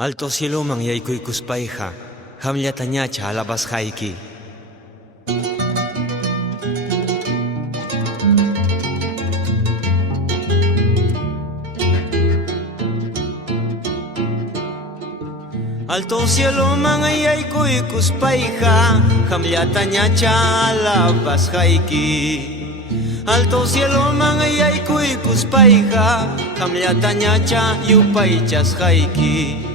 Alto cielo man yaykuy kuspayqa hamllatañacha alabasqayki. Alto cielo man yaykuy kuspayqa hamllatañacha alabasqayki. Alto cielo man yaykuy kuspayqa hamllatañacha yupaychasqayki.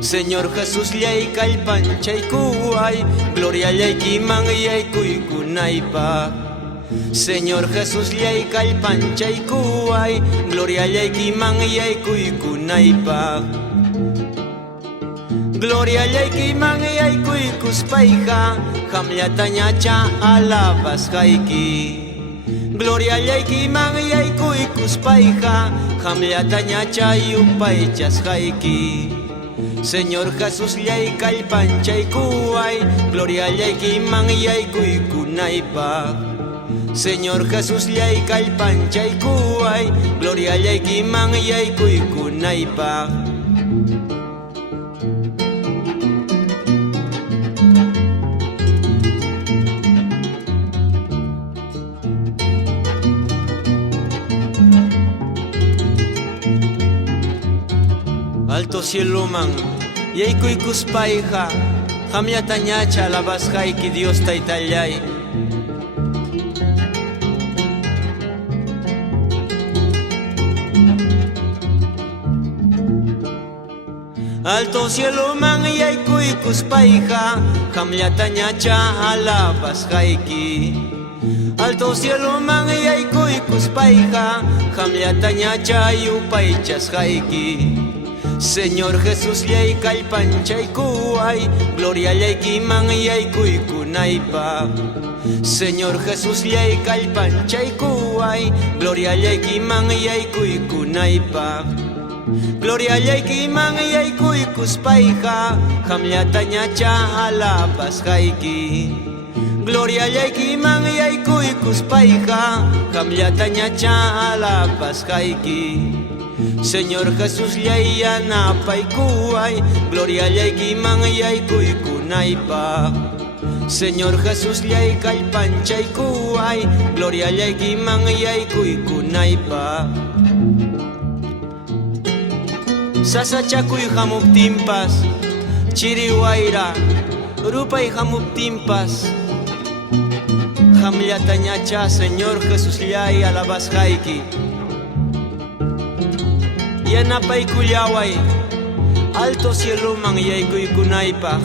Señor Jesús llay kallpanchaykuway, gloria llaykiman yaykuykunaypaq. Señor Jesús llay kallpanchaykuway, gloria llaykiman yaykuykunaypaq. Gloria llaykiman yaykuykuspayqa hamllatañacha alabasqayki. Gloria llaykiman yaykuykuspayqa hamllatañacha yupaychasqayki. Señor Jesús llay kallpanchaykuway, gloria llaykiman yaykuykunaypaq. Señor Jesús llay kallpanchaykuway, gloria llaykiman yaykuykunaypaq. Alto cielo man yaykuy kuspayqa hamllatañacha alabasqayki Dios taytallay. Alto cielo man yaykuy kuspayqa hamllatañacha alabasqayki. Alto cielo man yaykuy kuspayqa hamllatañacha yupaychasqayki. Señor Jesús llay kallpanchaykuway, gloria llaykiman yaykuykunaypaq. Señor Jesús llay kallpanchaykuway, gloria llaykiman yaykuykunaypaq. Gloria llaykiman yaykuykuspayqa hamllatañacha alabasqayki. Gloria llaykiman yaykuykuspayqa hamllatañacha alabasqayki. Señor Jesús llay yanapaykuway, gloria llaykiman yaykuykunaypaq. Señor Jesús llay kallpanchaykuway, gloria llaykiman yaykuykunaypaq. Sasachakuy hamuptinpas, chiriwayra rupay hamuptinpas, hamllatañacha Señor Jesús llay alabasqayki. Yanapaykullaway, alto cielo man yaykuykunaypaq.